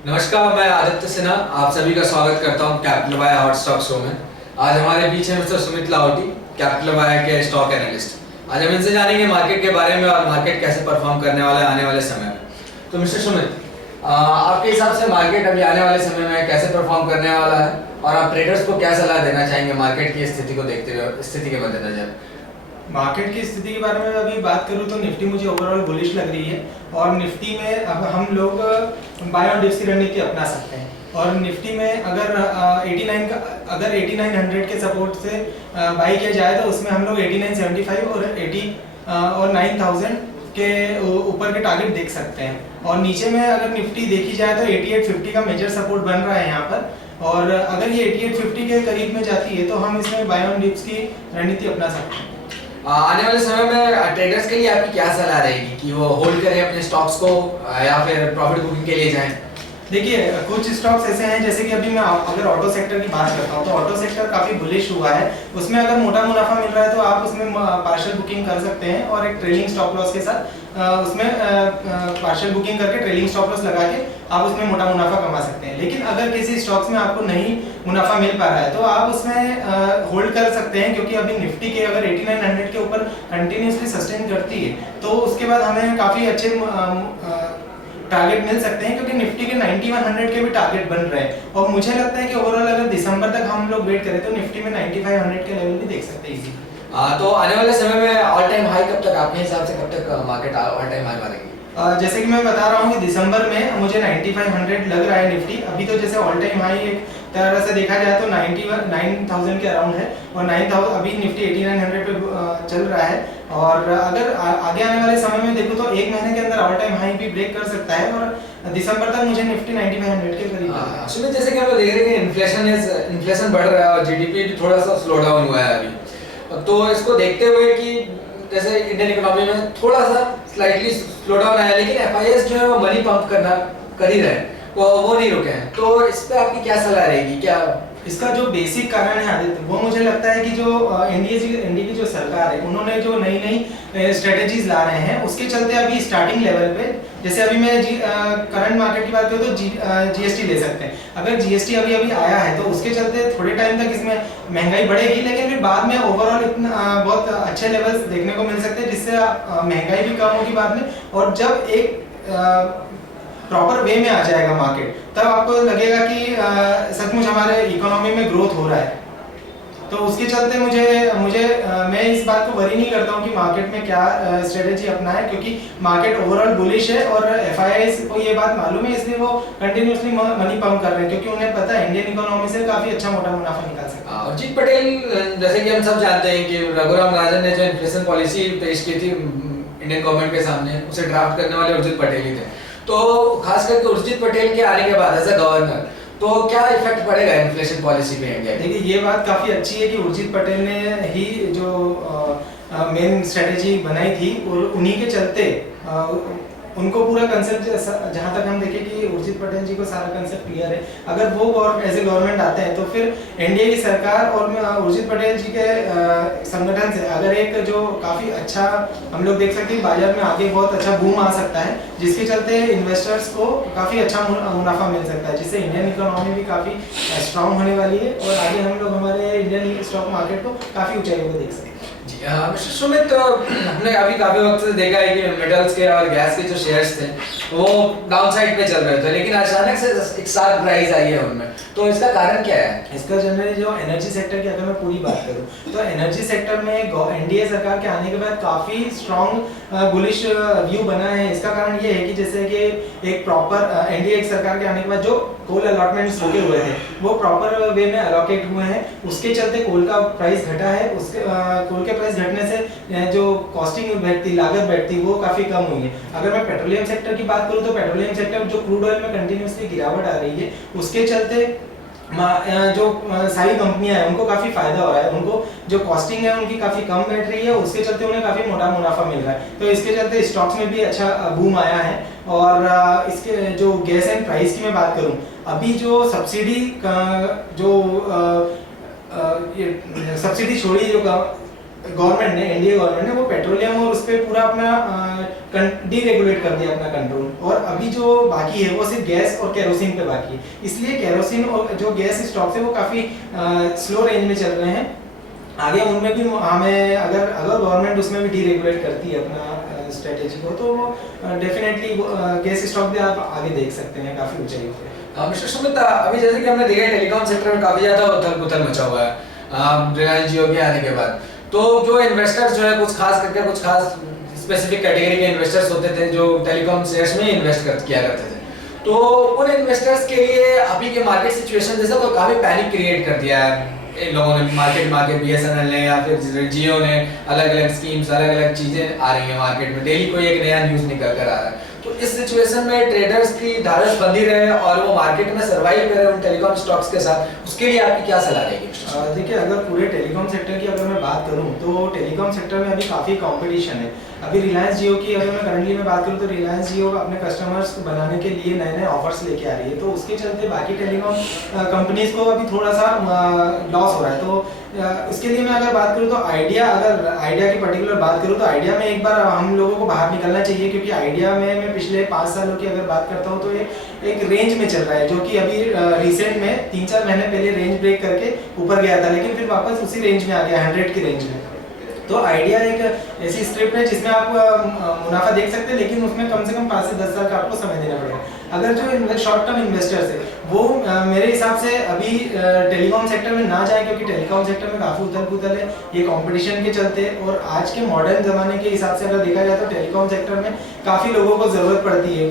नमस्कार, मैं आदित्य सिन्हा आप सभी का स्वागत करता हूं capital by hot stock show में। आज हमारे बीच है mister Sumit Lahoti, capital by के स्टॉक एनालिस्ट। आज हम इनसे जानेंगे मार्केट के बारे में और मार्केट कैसे परफॉर्म करने वाला है आने वाले समय में। तो मिस्टर सुमित, आपके हिसाब से मार्केट अभी आने वाले समय में कैसे परफॉर्म करने वाला है और आप ट्रेडर्स को क्या सलाह देना चाहेंगे मार्केट की स्थिति को देखते हुए, स्थिति के मद्देनजर? मार्केट की स्थिति के बारे में अभी बात करूं तो निफ्टी मुझे ओवरऑल बुलिश लग रही है और निफ्टी में अब हम लोग बाय ऑन डिप्स की रणनीति अपना सकते हैं। और निफ्टी में अगर 8900 के सपोर्ट से बाई किया जाए तो उसमें हम लोग 8975 और 9000 के ऊपर के टारगेट देख सकते हैं। और नीचे में अगर निफ्टी देखी जाए तो 8850 का मेजर सपोर्ट बन रहा है यहाँ पर। और अगर ये 8850 के करीब में जाती है तो हम इसमें बाय ऑन डिप्स की रणनीति अपना सकते हैं। आने वाले समय में ट्रेडर्स के लिए आपकी क्या सलाह रहेगी कि वो होल्ड करें अपने स्टॉक्स को या फिर प्रॉफिट बुकिंग के लिए जाएं? देखिए, कुछ स्टॉक्स ऐसे हैं जैसे कि अभी मैं अगर ऑटो सेक्टर की बात करता हूं तो ऑटो सेक्टर काफी बुलिश हुआ है। उसमें अगर मोटा मुनाफा मिल रहा है तो आप उसमें पार्शियल बुकिंग कर सकते हैं और एक ट्रेलिंग स्टॉप लॉस के साथ उसमें पार्शियल बुकिंग करके ट्रेलिंग स्टॉप लॉस लगा के आप उसमें मोटा मुनाफा कमा सकते हैं। लेकिन अगर किसी स्टॉक्स में आपको नहीं मुनाफा मिल पा रहा है तो आप उसमें होल्ड कर सकते हैं, क्योंकि अभी निफ्टी के अगर 8900 के ऊपर कंटिन्यूसली सस्टेन करती है तो उसके बाद हमें काफी अच्छे टारगेट मिल सकते हैं, क्योंकि निफ्टी के 9100 के भी टारगेट बन रहे हैं। और मुझे लगता है कि ओवरऑल अगर दिसंबर तक हम लोग वेट करें तो निफ्टी में 9500 के लेवल भी देख सकते हैं इजी। तो आने वाले समय में ऑल टाइम हाई कब तक, आपके हिसाब से कब तक मार्केट ऑल टाइम हाई मारेगी? जैसे कि मैं बता रहा हूँ कि दिसंबर में मुझे 9500 लग रहा है निफ्टी। अभी तो जैसे ऑल टाइम हाई एक तरह से देखा जाए तो 9000 के अराउंड है और 9000 अभी निफ्टी 8900 पे चल रहा है। और अगर आगे आने वाले समय में देखूं तो एक महीने के अंदर ऑल टाइम हाई भी ब्रेक कर सकता है और दिसंबर तक मुझे निफ्टी 9500 के करीब है। सुमित, जैसे कि हम लोग देख रहे हैं कि इन्फ्लेशन बढ़ रहा है और जीडीपी भी थोड़ा सा स्लो डाउन हुआ है अभी, तो इसको देखते हुए कि जैसे इंडियन इकोनॉमी में थोड़ा सा स्लाइटली स्लो डाउन आया, लेकिन एफआईएस जो है वो मनी पंप कर ही रहे हैं, वो नहीं रुके हैं। तो इस पे आपकी क्या सलाह रहेगी? क्या इसका जो बेसिक कारण है आदित्य, वो मुझे लगता है कि जो इंडिया की जो सरकार है उन्होंने जो नई नई स्ट्रेटेजीज ला रहे हैं उसके चलते अभी स्टार्टिंग लेवल पे, जैसे अभी मैं करंट मार्केट की बात करूँ तो जीएसटी ले सकते हैं। अगर जीएसटी अभी आया है तो उसके चलते थोड़े टाइम तक इसमें महंगाई बढ़ेगी, लेकिन फिर बाद में ओवरऑल बहुत अच्छे लेवल्स देखने को मिल सकते हैं जिससे महंगाई भी कम होगी बाद में। और जब एक प्रॉपर वे में आ जाएगा मार्केट तब आपको लगेगा कि सचमुच हमारे इकोनॉमी में ग्रोथ हो रहा है। तो उसके चलते मैं इस बात को वरी नहीं करता हूँ कि मार्केट में क्या स्ट्रेटेजी अपना है, क्योंकि मार्केट ओवरऑल बुलिश है और एफआईआई को ये बात मालूम है, इसलिए वो कंटिन्यूअसली मनी पंप कर रहे हैं, क्योंकि उन्हें पता है इंडियन इकोनॉमी से काफी अच्छा मोटा मुनाफा निकाल सकते हैं। उर्जित पटेल, जैसे कि हम सब जानते हैं कि रघुराम राजन ने जो इन्फ्लेशन पॉलिसी पेश की थी इंडियन गवर्नमेंट के सामने, उसे ड्राफ्ट करने वाले उर्जित पटेल ही थे। तो खास करके उर्जित पटेल के आने के बाद एज अ गवर्नर तो क्या इफेक्ट पड़ेगा इन्फ्लेशन पॉलिसी पे इंडिया? देखिए, ये बात काफी अच्छी है कि उर्जित पटेल ने ही जो मेन स्ट्रेटेजी बनाई थी और उन्हीं के चलते उनको पूरा कंसेप्ट, जहां तक हम देखें कि उर्जित पटेल जी को सारा कंसेप्ट क्लियर है। अगर वो एज ए गवर्नमेंट आते हैं तो फिर एनडीए की सरकार और उर्जित पटेल जी के संगठन से अगर एक जो काफी अच्छा हम लोग देख सकते हैं बाजार में आगे बहुत अच्छा बूम आ सकता है, जिसके चलते इन्वेस्टर्स को काफी अच्छा मुनाफा मिल सकता है, जिससे इंडियन इकोनॉमी भी काफी स्ट्रांग होने वाली है और आगे हम लोग हमारे इंडियन स्टॉक मार्केट को काफी ऊंचाइयों को देख सकते हैं। मिस्टर सुमित, हमने अभी काफी वक्त से देखा है कि मेटल्स के और गैस के जो शेयर्स थे वो डाउन साइड पे चल रहे थे, लेकिन अचानक से एक साथ प्राइस आई है उनमें, तो इसका कारण क्या है? इसका जनरली जो एनर्जी सेक्टर की अगर मैं पूरी बात करूं तो एनर्जी सेक्टर में एनडीए सरकार के आने के बाद काफी स्ट्रांग बुलिश व्यू बना है। इसका कारण ये है कि जैसे कि एक प्रॉपर एनडीए सरकार के आने के बाद जो कोल अलॉटमेंट्स रुके हुए थे वो प्रॉपर वे में अलॉकेट हुए हैं, उसके चलते कोल का प्राइस घटा है। उसके कोल के प्राइस घटने से जो कॉस्टिंग बैठती, लागत बैठती, वो काफी कम हुई है। अगर मैं पेट्रोलियम सेक्टर की बात करूं तो पेट्रोलियम सेक्टर जो क्रूड ऑयल में कंटिन्यूसली गिरावट आ रही है उसके चलते जो सारी कंपनियां हैं उनको काफी फायदा हो रहा है, उनको जो कॉस्टिंग है उनकी काफी कम बैठ रही है, उसके चलते उन्हें काफी मोटा मुनाफा मिल रहा है। तो इसके चलते स्टॉक्स में भी अच्छा बूम आया है। और इसके जो गैस एंड प्राइस की मैं बात करूं, अभी जो सब्सिडी का जो सब्सिडी छोड़ी जो गवर्नमेंट ने, एनडीए गवर्नमेंट ने, वो पेट्रोलियम और उस पर पूरा अपना डीरेगुलेट कर दिया अपना कंट्रोल, और अभी जो बाकी है वो सिर्फ गैस और केरोसिन पे बाकी है। इसलिए केरोसिन और जो गैस स्टॉक्स है वो काफ़ी स्लो रेंज में चल रहे हैं। आगे उनमें भी हमें अगर गवर्नमेंट उसमें भी डीरेगुलेट करती है अपना स्ट्रेटेजी को, तो डेफिनेटली गैस स्टॉक भी आप आगे देख सकते हैं काफ़ी ऊंचाई पे। मिस्टर सुमित, अभी जैसे कि हमने देखा है टेलीकॉम सेक्टर में काफी ज्यादा उथल पुथल मचा हुआ है रिलायंस जियो के आने के बाद। तो जो इन्वेस्टर्स जो है कुछ खास स्पेसिफिक कैटेगरी के इन्वेस्टर्स होते थे जो टेलीकॉम शेयर्स में इन्वेस्ट किया करते थे, तो उन इन्वेस्टर्स के लिए अभी के मार्केट सिचुएशन जैसा तो काफी पैनिक क्रिएट कर दिया है इन लोगों ने मार्केट में। बीएसएनएल ने या फिर जियो ने अलग अलग स्कीम्स, अलग अलग चीजें आ रही हैं मार्केट में, डेली कोई एक नया न्यूज निकल कर आ रहा है। तो इस सिचुएशन में ट्रेडर्स की धारस बंधी रहे और वो मार्केट में सर्वाइव करें उन टेलीकॉम स्टॉक्स के साथ, उसके लिए आपकी क्या सलाह रहेगी? देखिए, अगर पूरे टेलीकॉम सेक्टर की अगर मैं बात करूं तो टेलीकॉम सेक्टर में अभी काफ़ी कंपटीशन है। अभी रिलायंस जियो की अगर मैं करंटली में बात करूं तो रिलायंस जियो अपने कस्टमर्स को बनाने के लिए नए नए ऑफर्स लेके आ रही है, तो उसके चलते बाकी टेलीकॉम कंपनीज को अभी थोड़ा सा लॉस हो रहा है। तो इसके लिए मैं अगर बात करूं तो आइडिया की पर्टिकुलर बात करूं तो आइडिया में एक बार हम लोगों को बाहर निकलना चाहिए, क्योंकि आइडिया में मैं पिछले 5 सालों की अगर बात करता हूं तो एक रेंज में चल रहा है, जो कि अभी रिसेंट में 3-4 महीने पहले रेंज ब्रेक करके ऊपर गया था, लेकिन फिर वापस उसी रेंज में आ गया, 100 की रेंज में। तो आइडिया एक ऐसी स्क्रिप्ट है जिसमें आप मुनाफा देख सकते हैं, लेकिन उसमें कम से कम 5 से 10 साल का आपको समय देना पड़ेगा। अगर जो शॉर्ट टर्म इन्वेस्टर्स है वो मेरे हिसाब से अभी टेलीकॉम सेक्टर में ना जाए, क्योंकि टेलीकॉम सेक्टर में काफ़ी उथल पुथल है ये कंपटीशन के चलते, और आज के मॉडर्न ज़माने के हिसाब से अगर देखा जाए तो टेलीकॉम सेक्टर में काफ़ी लोगों को ज़रूरत पड़ती है।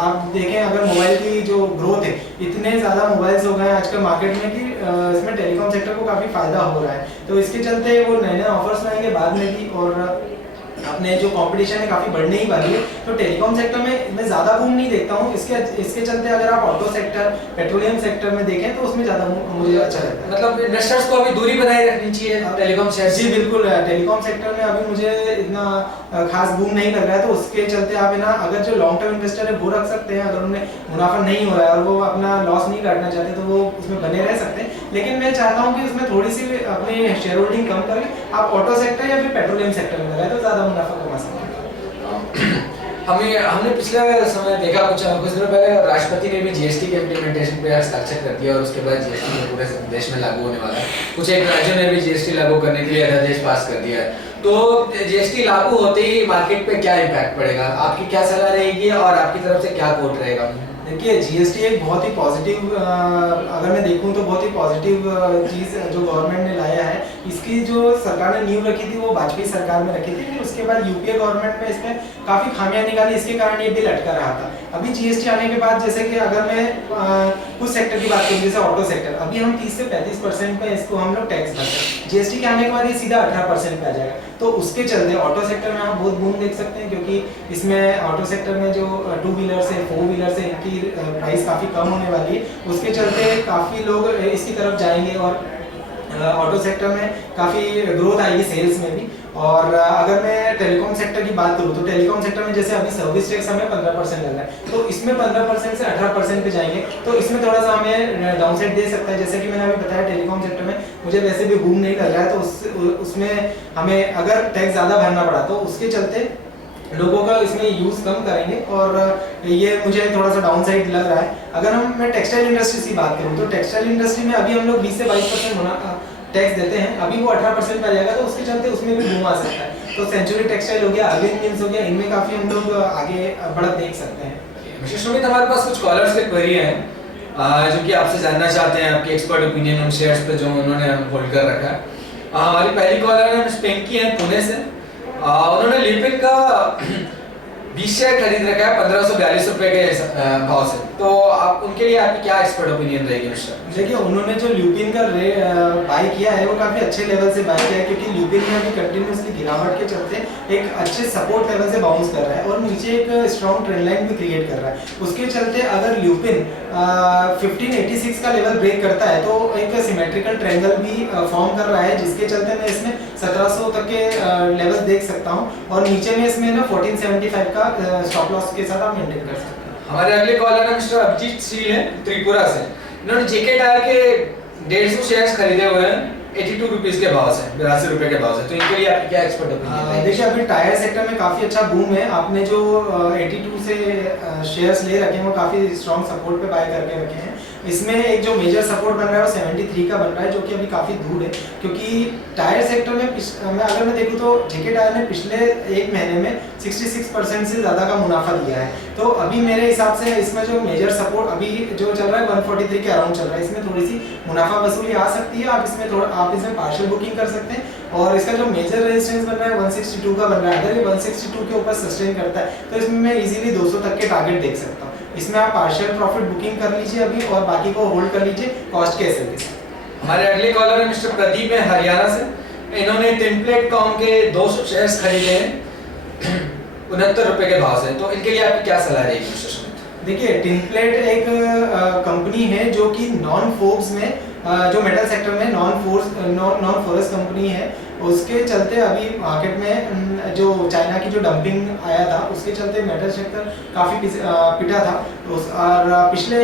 आप देखें अगर मोबाइल की जो ग्रोथ है, इतने ज़्यादा मोबाइल्स हो गए हैं आजकल मार्केट में कि इसमें टेलीकॉम सेक्टर को काफ़ी फ़ायदा हो रहा है। तो इसके चलते वो नए नए ऑफर्स लाएंगे बाद में भी, और अपने जो कंपटीशन है काफ़ी बढ़ने ही वाली है। तो टेलीकॉम सेक्टर में मैं ज़्यादा बूम नहीं देखता हूँ। इसके चलते अगर आप ऑटो सेक्टर, पेट्रोलियम सेक्टर में देखें तो उसमें ज़्यादा मुझे अच्छा लगता है। मतलब इन्वेस्टर्स को अभी दूरी बनाए रखनी चाहिए टेलीकॉम शेयर? जी बिल्कुल, टेलीकॉम सेक्टर में अभी मुझे इतना खास बूम नहीं लग रहा है, तो उसके चलते आप है ना, अगर जो लॉन्ग टर्म इन्वेस्टर है वो रख सकते हैं, अगर उन्हें मुनाफा नहीं हो रहा है और वो अपना लॉस नहीं काटना चाहते तो वो उसमें बने रह सकते हैं। लेकिन मैं चाहता हूँ कि उसमें थोड़ी सी अपनी शेयर होल्डिंग कम करें, आप ऑटो सेक्टर या फिर पेट्रोलियम सेक्टर में लगाए तो ज़्यादा मुनाफा कमा सकते हैं। हमने पिछले समय देखा कुछ दिनों पहले राष्ट्रपति ने भी जीएसटी के इम्प्लीमेंटेशन पे हस्ताक्षर कर दिया और उसके बाद जीएसटी पूरे देश में लागू होने वाला है। कुछ एक राज्यों ने भी जीएसटी लागू करने के लिए अध्यादेश पास कर दिया है। तो जीएसटी लागू होते ही मार्केट पे क्या इम्पैक्ट पड़ेगा, आपकी क्या सलाह रहेगी और आपकी तरफ से क्या कोट रहेगा? देखिए, जीएसटी एक बहुत ही पॉजिटिव, अगर मैं देखूं तो बहुत ही पॉजिटिव चीज़ जो गवर्नमेंट ने लाया है। इसकी जो सरकार ने नींव रखी थी वो वाजपेयी सरकार में रखी थी, फिर उसके बाद यूपीए गवर्नमेंट में इसमें काफ़ी खामियां निकाली, इसके कारण ये बिल अटका रहा था। अभी जीएसटी आने के बाद, जैसे कि अगर मैं कुछ सेक्टर की बात करूँ जैसे ऑटो सेक्टर, अभी हम 30 से 35% पे इसको हम लोग टैक्स भरते हैं, जीएसटी के आने के बाद ये सीधा 18% पे आ जाएगा। तो उसके चलते ऑटो सेक्टर में आप बहुत बूम देख सकते हैं, क्योंकि इसमें ऑटो सेक्टर में जो 2 व्हीलर से 4 व्हीलर से इनकी प्राइस काफ़ी कम होने वाली है। उसके चलते काफ़ी लोग इसकी तरफ जाएंगे और ऑटो सेक्टर में काफ़ी ग्रोथ आएगी सेल्स में भी। और अगर मैं टेलीकॉम सेक्टर की बात करूँ तो टेलीकॉम सेक्टर में जैसे अभी सर्विस टैक्स हमें 15% लग रहा है, तो इसमें 15% से 18% पे जाएंगे, तो इसमें थोड़ा सा हमें डाउनसाइड दे सकता है। जैसे कि मैंने अभी बताया टेलीकॉम सेक्टर में मुझे वैसे भी बूम नहीं लग रहा है, तो उसमें हमें अगर टैक्स ज़्यादा भरना पड़ा तो उसके चलते लोगों का इसमें यूज़ कम करेंगे, और ये मुझे थोड़ा सा डाउन साइड लग रहा है। अगर मैं टेक्सटाइल इंडस्ट्री की बात करूँ तो टेक्सटाइल इंडस्ट्री में अभी हम लोग 20 से 22% टैक्स देते हैं, अभी वो 18% पे आ जाएगा, तो उसके चलते उसमें भी बूम आ सकता है। तो सेंचुरी टेक्सटाइल हो गया, अरविंद मिल्स हो गया, इनमें काफ़ी हम लोग आगे बढ़त देख सकते हैं। मिस्टर सुमित, हमारे पास कुछ कॉलर्स के क्वेरी हैं जो कि आपसे जानना चाहते हैं आपकी एक्सपर्ट ओपिनियन उन शेयर्स पे जो उन्होंने होल्ड कर रखा है। हमारी पहली कॉलर है मिस पिंकी है पुणे से। उन्होंने लिपिन का 20 शेयर खरीद रखा है 1542 रुपए के भाव से, तो आप उनके लिए आपकी क्या एक्सपर्ट ओपिनियन रहेगी मिस्टर? देखिए, उन्होंने जो ल्यूपिन का बाय किया है वो काफ़ी अच्छे लेवल से बाय किया है, क्योंकि ल्यूपिन में अभी कंटिन्यूसली गिरावट के चलते एक अच्छे सपोर्ट लेवल से बाउंस कर रहा है और नीचे एक स्ट्रॉन्ग ट्रेंड लाइन भी क्रिएट कर रहा है। उसके चलते अगर ल्यूपिन 1586 का लेवल ब्रेक करता है तो एक सिमेट्रिकल ट्रायंगल भी फॉर्म कर रहा है, जिसके चलते मैं इसमें 1700 तक के लेवल देख सकता हूँ, और नीचे में इसमें ना 1475 का स्टॉप लॉस के साथ आप मेंटेन कर सकते हैं। हमारे अगले कॉलर है मिस्टर अभिजीत सी है त्रिपुरा से। इन्होंने जेके टायर के 150 शेयर्स खरीदे हुए हैं 82 रुपीस के भाव से, 82 रुपए के भाव से। तो इनके लिए आपकी क्या एक्सपर्ट ओपिनियन है? देखिए अभी टायर सेक्टर में काफ़ी अच्छा बूम है। आपने जो 82 से शेयर्स ले रखे हैं वो काफ़ी स्ट्रॉन्ग सपोर्ट पे बाय करके रखे हैं। इसमें एक जो मेजर सपोर्ट बन रहा है वो 73 का बन रहा है, जो कि अभी काफ़ी दूर है, क्योंकि टायर सेक्टर में अगर मैं देखूँ तो जेके टायर ने पिछले एक महीने में 66% से ज़्यादा का मुनाफा दिया है। तो अभी मेरे हिसाब से इसमें जो मेजर सपोर्ट अभी जो चल रहा है 143 के अराउंड चल रहा है, इसमें थोड़ी सी मुनाफा वसूली आ सकती है। आप इसमें पार्शियल बुकिंग कर सकते हैं। और इसका जो मेजर रेजिस्टेंस बन रहा है 162 का बन रहा है। अगर ये 162 के ऊपर सस्टेन करता है तो इसमें मैं इजीली 200 तक के टारगेट देख सकता हूँ। इसमें आप पार्शियल प्रॉफिट बुकिंग कर लीजिए अभी, और बाकी को होल्ड कर लीजिए कॉस्ट के एसएल के साथ। हमारे अगले कॉलर है मिस्टर प्रदीप है हरियाणा से। इन्होंने टिम्पलेट कॉम के 200 शेयर्स खरीदे हैं 69 रुपए के भाव से। तो इनके लिए आपकी क्या सलाह रहेगी मिस्टर सुमित? देखिए टिम्पलेट एक कंपनी है जो कि नॉन फोर्स में जो मेटल सेक्टर में नॉन फोरस कंपनी है। उसके चलते अभी मार्केट में जो चाइना की जो डंपिंग आया था उसके चलते मेटल सेक्टर काफ़ी पिटा था। और पिछले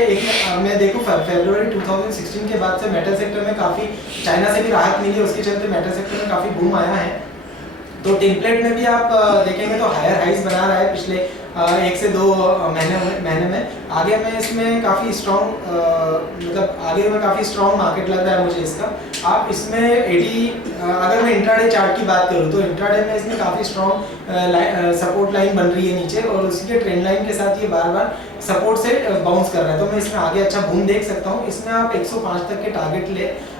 मैं देखूँ फरवरी 2016 के बाद से मेटल सेक्टर में काफ़ी चाइना से भी राहत मिली है। उसके चलते मेटल सेक्टर में काफ़ी बूम आया है। तो टिम्पलेट में भी आप देखेंगे तो हायर हाइज बना रहा है पिछले 1 से 2 महीने में। आगे में इसमें काफ़ी स्ट्रॉन्ग आगे में काफ़ी स्ट्रॉन्ग मार्केट लग रहा है मुझे इसका। आप इसमें 80 अगर मैं इंट्राडे चार्ट की बात करूँ तो इंट्राडे में इसमें काफ़ी स्ट्रॉन्ग सपोर्ट लाइन बन रही है नीचे, और उसी के ट्रेंड लाइन के साथ ये बार बार सपोर्ट से बाउंस कर रहा है। तो मैं इसमें आगे अच्छा बूम देख सकता हूँ। इसमें आप 105 तक के टारगेट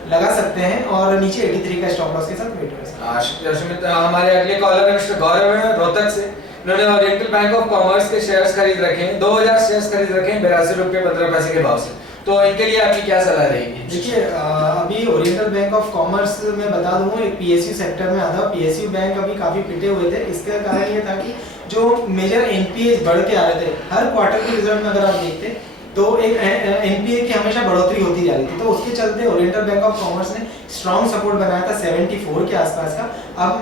लगा सकते हैं, और नीचे 83 का स्टॉप लॉस के साथ वेट कर सकते हैं। हमारे अगले कॉलर है मिस्टर गौरव है रोहतक से। इन्होंने ओरिएंटल बैंक ऑफ कॉमर्स के शेयर्स खरीद रखे हैं, 2000 शेयर्स खरीद रखे हैं 82 रुपये 15 पैसे के भाव से। तो इनके लिए आपकी क्या सलाह रहेगी? देखिए अभी ओरिएंटल बैंक ऑफ कॉमर्स में बता दूं एक पीएसयू सेक्टर में आता है। पीएसयू बैंक अभी काफ़ी पिटे हुए थे। इसका कारण ये था कि जो मेजर एनपीए बढ़ के आ रहे थे हर क्वार्टर के रिजल्ट में, अगर आप देखते तो एक एनपीए की हमेशा बढ़ोतरी होती जा रही थी। तो उसके चलते ओरिएंटल बैंक ऑफ कॉमर्स ने स्ट्रॉन्ग सपोर्ट बनाया था 74 के आसपास का। अब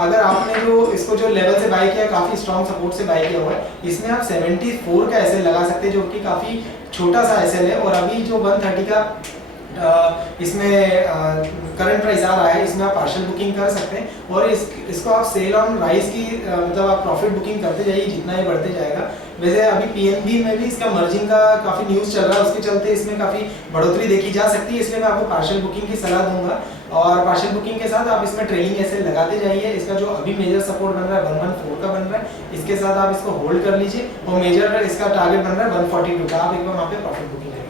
अगर आपने जो इसको जो लेवल से बाय किया काफ़ी स्ट्रॉन्ग सपोर्ट से बाय किया हुआ है, इसमें आप 74 का एसएल लगा सकते हैं, जो कि काफ़ी छोटा सा एसएल है। और अभी जो 130 का इसमें करंट प्राइस आ रहा है, इसमें आप पार्शियल बुकिंग कर सकते हैं। और इसको आप सेल ऑन राइस की मतलब आप प्रॉफिट बुकिंग करते जाइए जितना ही बढ़ते जाएगा। वैसे अभी पीएनबी में भी इसका मर्जिंग का काफ़ी न्यूज़ चल रहा है, उसके चलते इसमें काफ़ी बढ़ोतरी देखी जा सकती है। इसलिए मैं आपको पार्शियल बुकिंग की सलाह दूंगा, और पार्शियल बुकिंग के साथ आप इसमें ट्रेलिंग एसएल लगाते जाइए। इसका जो अभी मेजर सपोर्ट बन रहा है 114 का बन रहा है, इसके साथ आप इसको होल्ड कर लीजिए। और मेजर इसका टारगेट बन रहा है 142 का। आप एक बार वहाँ पे प्रॉफिट बुकिंग करिए।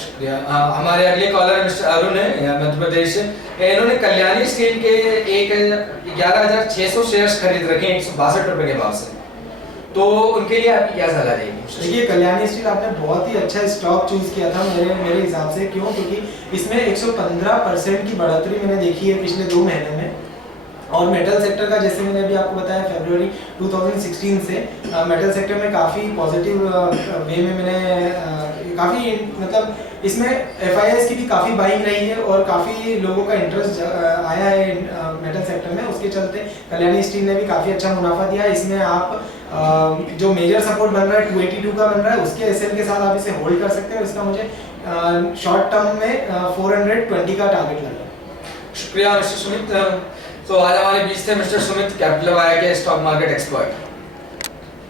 शुक्रिया। हमारे अगले कॉलर है मिस्टर अरुण है मध्य प्रदेश से। इन्होंने कल्याणी स्टील के 11,600 शेयर्स खरीद रखे हैं 162 रुपए के भाव से। तो उनके लिए आपकी क्या सलाह रहेगी? देखिए कल्याणी स्टील आपने बहुत ही अच्छा स्टॉक चूज किया था मेरे हिसाब से। क्यों? क्योंकि इसमें 115% की बढ़ोतरी मैंने देखी है पिछले 2 महीने में। और मेटल सेक्टर का जैसे मैंने अभी आपको बताया फरवरी 2016 से मेटल सेक्टर में काफ़ी पॉजिटिव वे में मैंने काफ़ी मतलब इसमें एफआईआईस की भी काफ़ी बाइंग रही है, और काफ़ी लोगों का इंटरेस्ट आया है मेटल सेक्टर में। उसके चलते कल्याणी स्टील ने भी काफ़ी अच्छा मुनाफा दिया। इसमें आप जो मेजर सपोर्ट बन रहा है 282 का बन रहा है, उसके एसएल के साथ आप इसे होल्ड कर सकते हैं। इसका मुझे शॉर्ट टर्म में 420 का टारगेट लगा। शुक्रिया मिस्टर सुमित। तो आज हमारे बीच थे मिस्टर सुमित, कैपिटल वाया के स्टॉक मार्केट एक्सपर्ट।